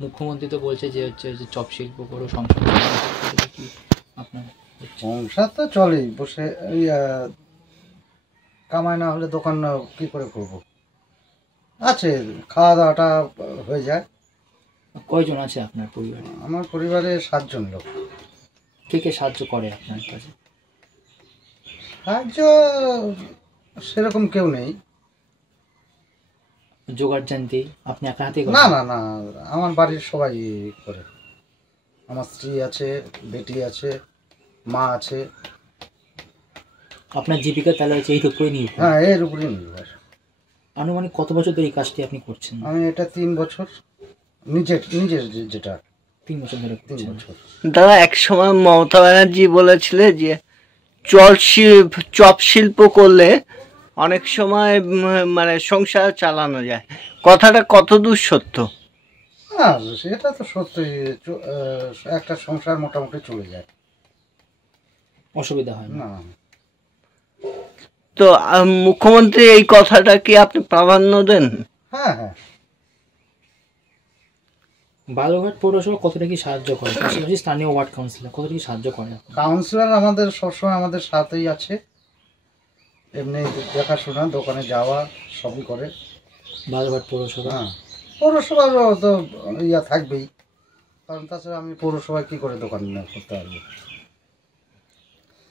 মুখ্যমন্ত্রী তো বলছে যে হচ্ছে যে চপ শিল্প করো, সংসার চালাও। এটা কি আপনার হচ্ছে? সংসার তো চলেই, বসে এই কামাই না হলে দোকান কি করে করব? আছে, খাওয়া দাওয়াটা হয়ে যায়। কয়জন আছে আপনার পরিবারে? আমার পরিবারে 7 জন লোক। কে কে সাহায্য করে আপনার কাছে? সাহায্য সেরকম কেউ নেই। জোগাড় জানতে আপনি একা হাতেই করেন? না না না, আমার বাড়ির সবাই করে। আমার স্ত্রী আছে, বেটি আছে, মা আছে। আপনার জীবিকা তাহলে হচ্ছে এইর উপরে নির্ভর? হ্যাঁ, এর উপরে নির্ভর। আনুমানিক কত বছর ধরে এই কাজটি আপনি করছেন? আমি এটা 3 বছর, নিজের যেটা 3 বছর ধরে 3 করছেন। বছর। দাদা, এক সময় মমতা ব্যানার্জি বলেছিলে যে চপ শিল্প করলে অনেক সময় মানে সংসার চালানো যায়। কথাটা কতদূর সত্য? হ্যাঁ, সেটা তো সত্যি। একটা সংসার মোটামুটি চলে যায়, অসুবিধা হয় না? না। তো মুখ্যমন্ত্রী এই কথাটা কি আপনি প্রাধান্য দেন? হ্যাঁ হ্যাঁ। বালুরঘাট পৌরসভা কতটা কি সাহায্য করে, পাশাপাশি স্থানীয় ওয়ার্ড কাউন্সিলর কতটা কি সাহায্য করে? কাউন্সিলর আমাদের সবসময় আমাদের সাথেই আছে, এমনি দেখাশোনা, দোকানে যাওয়া সবই করে। বালুরঘাট পৌরসভা? হ্যাঁ, পৌরসভার তো থাকবেই, কারণ তাছাড়া আমি পৌরসভায় কী করে দোকান করতে পারবো?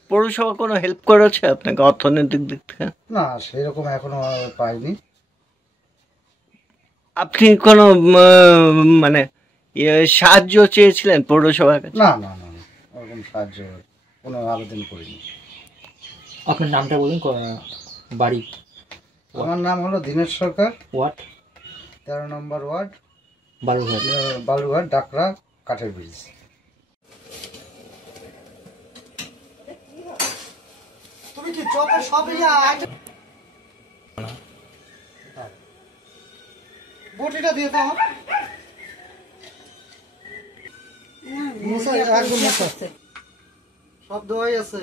পৌরসভা কোনো হেল্প করেছে আপনাকে অর্থনৈতিক দিক থেকে? না, সেরকম এখনো পাইনি। আপনি কোনো মানে সাহায্য চেয়েছিলেন পৌরসভার কাছে? না না না না, ওরকম সাহায্য কোনো আবেদন করিনি। আপনার নামটা বলুন, বাড়ি? আমার নাম হলো দীনেশ সরকার, ওয়ার্ড? 13 নম্বর ওয়ার্ড, বালুরঘাট। বালুরঘাট, ডাকরা, কাঠের ব্রিজ। তুমি কি চপে সব বটিটা দিয়ে দাও। সব দোয়াই আছে।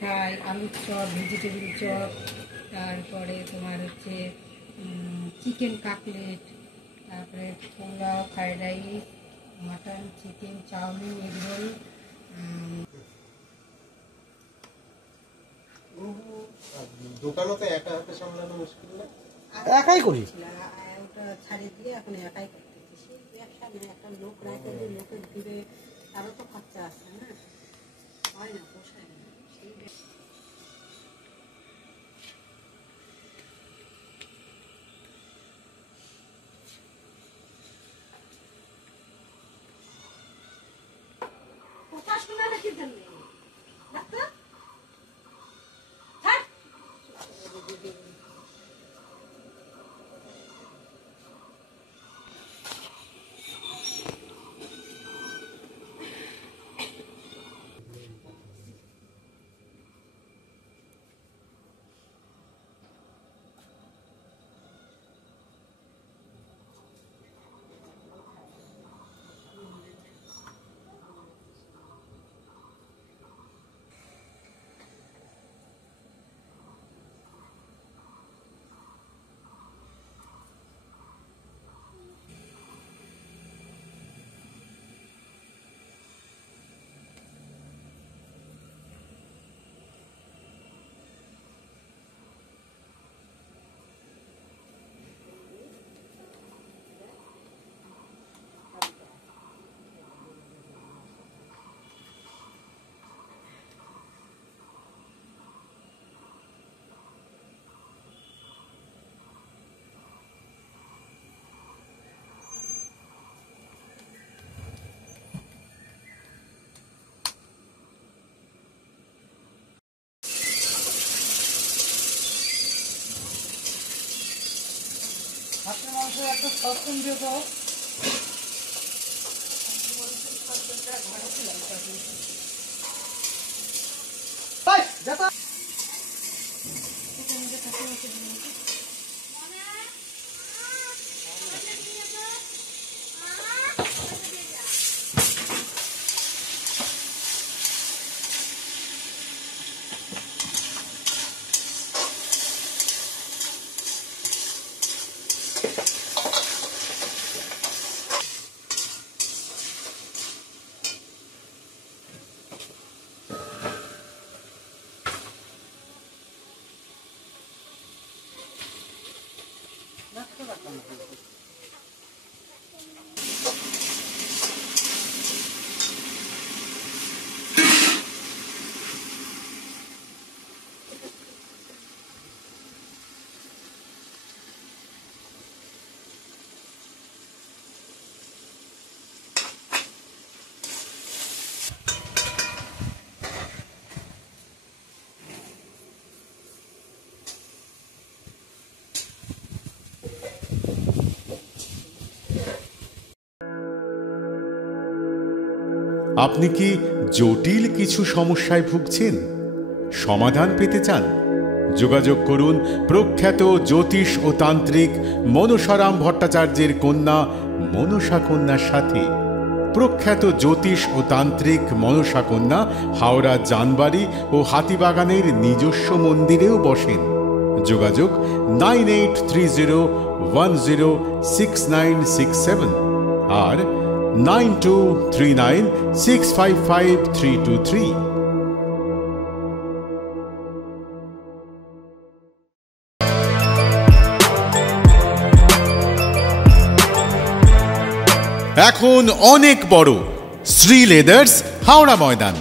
ফ্রাই, আলুর চপ, ভেজিটেবিল চপ, তারপরে তোমার হচ্ছে চিকেন কাটলেট, তারপরে pulao, fried rice, mutton, chicken, chowmein, egg roll. দোকানও তো একা হাতে সামলানো মুশকিল না? একাই করি। ওটা ছাড়িয়ে দিয়ে এখন একাই করতেছি। সেই ব্যবসা নেই, একটা লোক রাখে, লোকের দিবে, তারও তো খরচা আছে না, হয় না, পোষায় না। সেই হাতের মাংসের একটা সসপেন দিয়ে দাও। তাই আপনি কি জটিল কিছু সমস্যায় ভুগছেন, সমাধান পেতে চান? যোগাযোগ করুন প্রখ্যাত জ্যোতিষ ও তান্ত্রিক মনসারাম ভট্টাচার্যের কন্যা মনসা কন্যার সাথে। প্রখ্যাত জ্যোতিষ ও তান্ত্রিক মনসা কন্যা হাওড়া জানবাড়ি ও হাতিবাগানের নিজস্ব মন্দিরেও বসেন। যোগাযোগ 9830106967 আর 9239655323। এখন অনেক বড় শ্রী লেদার্স হাওড়া ময়দান।